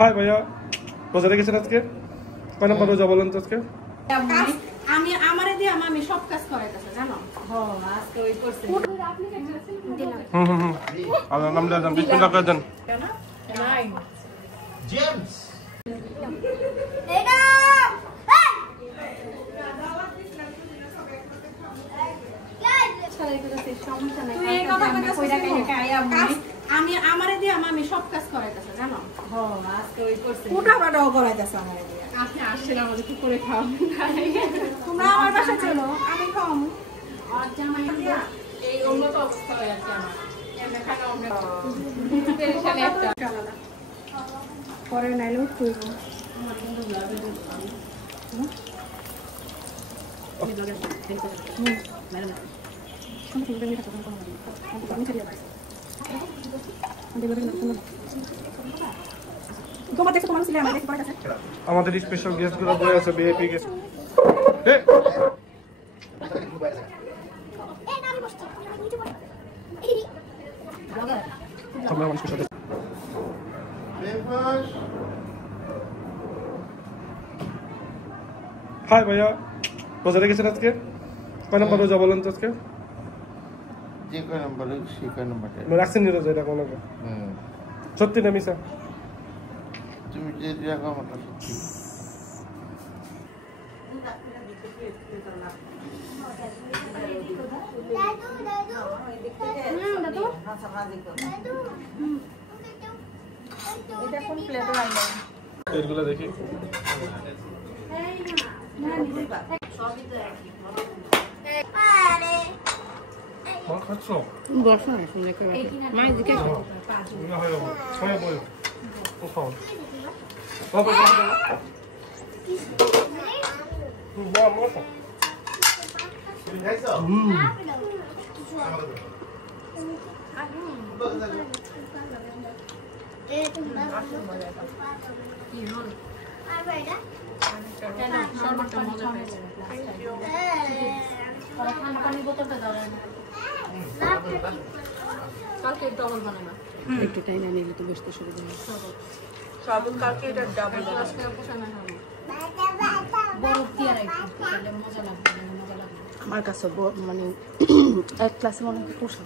High ভাইয়া, রোজা রেখেছেন আজকে? কয় নম্বর রোজা বলেন তো আজকে? আমি আমারে দিয়ে আমি সব কাজ করাইতেছে জানো। আজকে ওই করছে আল্লাহর নাম দিয়ে দেন, বিসমিল্লাহ করে দেন। নাই জেমস এটা আমি আমারে দিয়ে আমি সব কাজ করাইতেছে জানো। আজকে ওই করছে উঠাবাটাও করাইতেছে আমারে দিয়ে। আপনি আসছেন আমাদের কি করে খাও, তোমরা আমার বাসায় চলো, আমি খাও। আর জামাই এই উন্নত অবস্থা হয়ে আছে আমার, এমনি খানা আমরা পেরেশানি একটা পরে নাইলে উঠবো। আমার কিন্তু ব্লাডে আমাদের স্পেশাল গেস্ট গুলো বয়ে আছে, ভিআইপি গেস্ট। হাই ভাইয়া, রোজা রেখেছেন আজকে? কয় নম্বর রোজা বলেন তো আজকে? যে কয় নম্বর সে কয় নম্বরটা রাখছেন নি রোজা? এটা কোনো সত্যি না মিশা? তুমি যে রাখো আমারটা সত্যি। এগুলো দেখি একটু টাইম নিলে তো বসতে শুরু করবে। আমার কাছে মানে এক ক্লাসে মনে হয় পোষা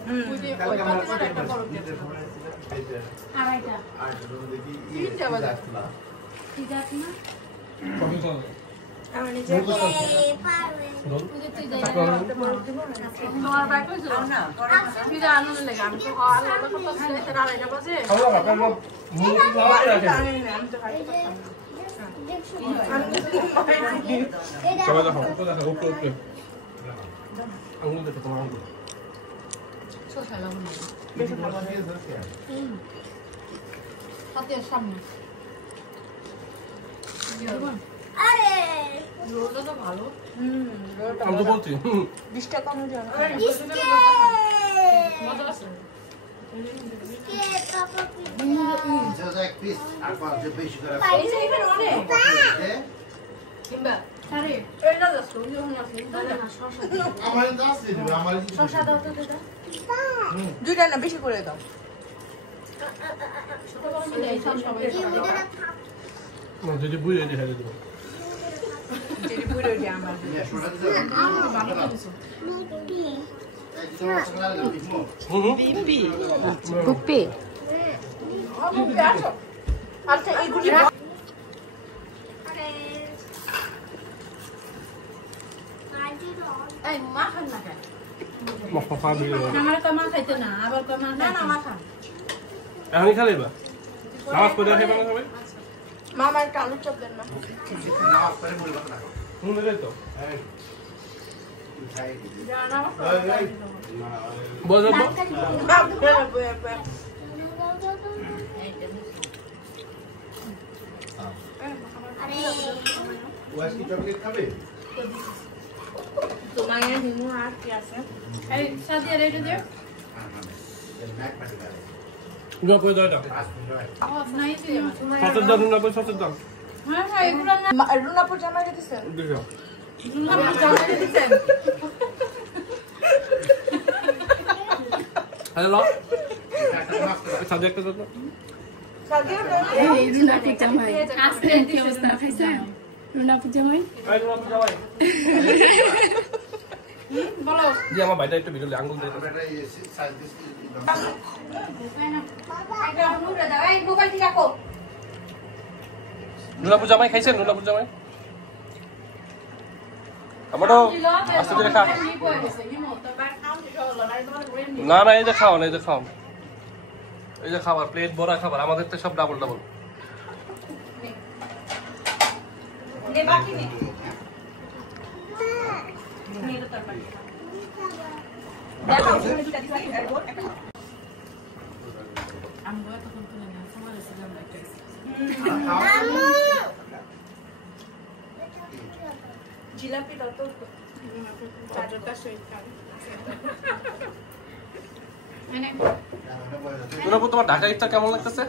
সামনে ভালো। আমি তো বলছি 20 টাকা মজা আছে। দুইটা না বেশি করে দাও। যদি বুঝে দেখে দেবো আচ্ছা এইগুলি মামা একটা আলুর চপ দেন না। তোমার হিমু আর কি আছে? এই সাদিয়া রেডি দে। না কই দাও না। নাই যে সতের দাম না, সতের দাম। হ্যাঁ হ্যাঁ এগুলো না। রুনাপুর জামাই দিছেন? দেখো রুনাপুর জামাই দিছেন। হ্যালো সাদিয়া একটা দাও। এই রুনা পুজামাই আজকে কি অবস্থা খাইছে রুনা পুজামাই বলো জি আমার ভাইটা একটু ভিডিও আঙ্গুল দিয়ে রুনাপুর জামাই খাইছেন রুনাপুর জামাই আমারও আস্তে ধীরে খা না না এই যে খাও না এই যে খাও এই যে খাবার প্লেট ভরা খাবার আমাদের তো সব ডাবল ডাবল জিলাপি দাও তো রুনাপুর তোমার ঢাকা ইফতার কেমন লাগতেছে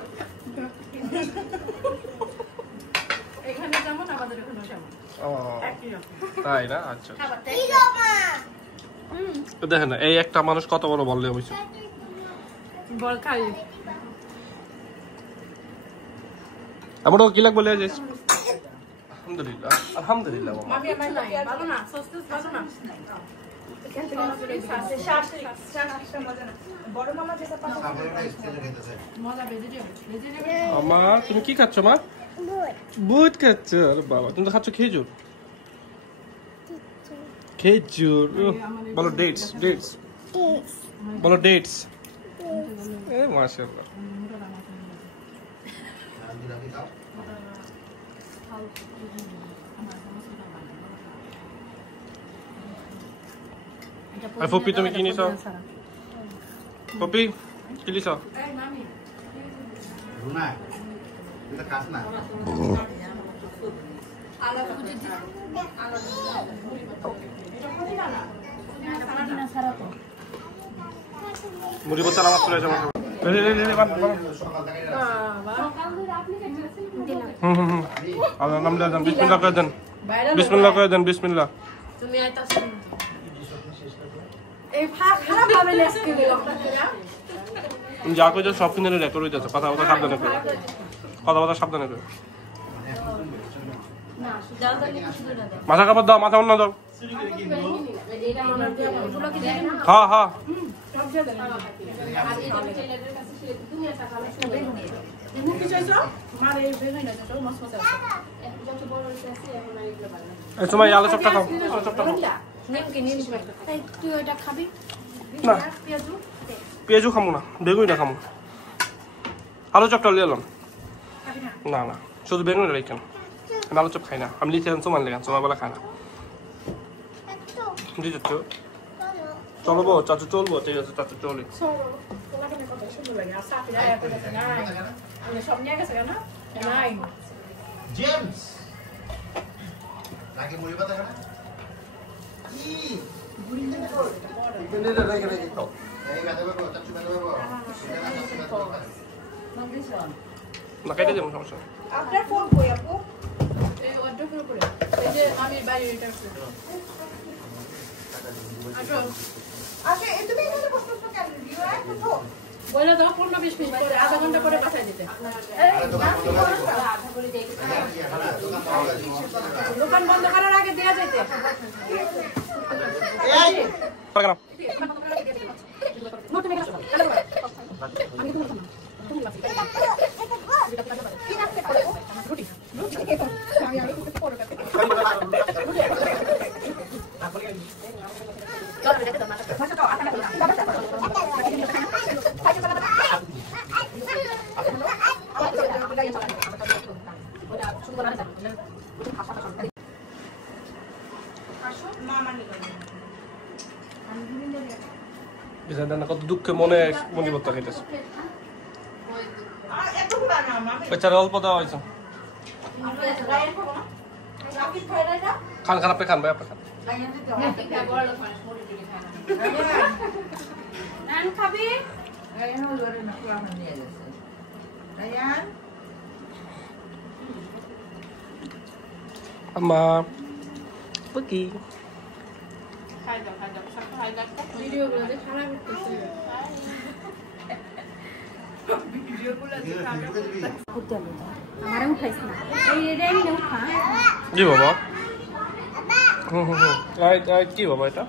এখানে যেমন আমাদের এখানে যেমন তাই না আচ্ছা দেখেন এই একটা মানুষ কত বড় বললে অবশ্য বল খাই আমারও কি লাগবে বলে যাইস আলহামদুলিল্লাহ আলহামদুলিল্লাহ মামি আমার নাই ভালো না সস্তা ভালো না এখান থেকে বড় মামা যেটা মজা ভেজিটেবল আমা তুমি কি খাচ্ছ মা বুট খাচ্ছ আরে বাবা তুমি তো খাচ্ছ খেজুর খেজুর বলো ডেটস ডেটস বলো ডেটস এ মাশাআল্লাহ আর পপি তুমি কি নিছো পপি কি নিছো রুনা এটা কাজ না মুড়ি বস্তা নামাজ পড়ে যাবো আল্লাহ নাম দেন বিসমিল্লাহ করে দেন বিসমিল্লাহ করে দেন বিসমিল্লাহ তুমি আইতাছো এই খারাপ ভাবে লেখকে দিল তুমি যা কইছো সব কিনে রেকর্ড হইতেছে কথা কথা সাবধানে করো কথা কথা সাবধানে করো মাথা কাপড় দাও মাথা অন্য দাও হ্যাঁ হ্যাঁ তোমার আলু চপটা খাও আলু চপটা খাও তুই ওটা খাবি না পেঁয়াজও খামো না বেগুনটা খামো আলু চপটা লিয়ে এলাম না না শুধু বেগুন রেখেন আমি আলু চপ খাই না আমি লিখে তোমার লেখেন তোমার বেলা খাই না জি চাচ্ছ চলবো চাচু চলবো ঠিক আছে চাচু চলি জেমস নাকি মুড়ি পাতা খানা কি এই গাদা বাবা চাচু গাদা বাবা না কেটে দেবো সমস্যা আপনার ফোন কই আপু এই অর্ডার করে এই যে আমি বাইরে এটা আসো আচ্ছা তুমি এখানে বসে কেন ভিউ একটু তো বলে দাও 15-20 মিনিট পরে আধা ঘন্টা পরে পাঠিয়ে দিতে দোকান বন্ধ করার আগে দেয়া যেতে কত দুঃখে মনে মনিবত্তা খাইতেছে বেচারা অল্প দেওয়া হয়েছে খান খান আপনি খান ভাই আপনি খান খাবি আম্মা পকি ভিডিও গুলো খারাপ করতেছে আমারে উঠাইছ না এই রেং নে উঠা জি বাবা কি বাবা এটা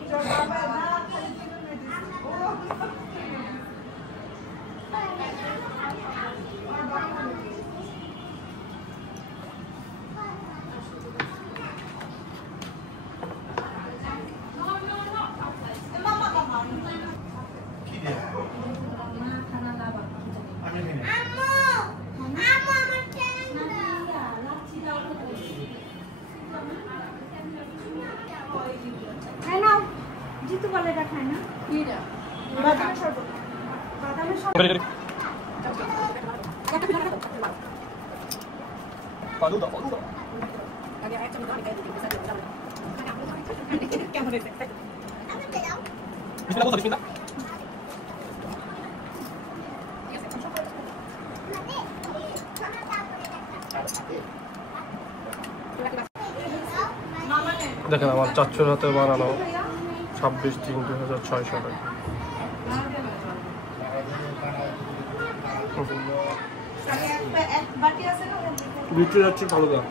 জিতু বলে এটা খায় না কিরা বাদামের শরবত পালু দাও কেমন হয়েছে বিসমিল্লাহ বলো বিসমিল্লাহ দেখেন আমার চাচুর হাতে বানানো 26/3/2006 সালে বিক্রি যাচ্ছে ভালো দাম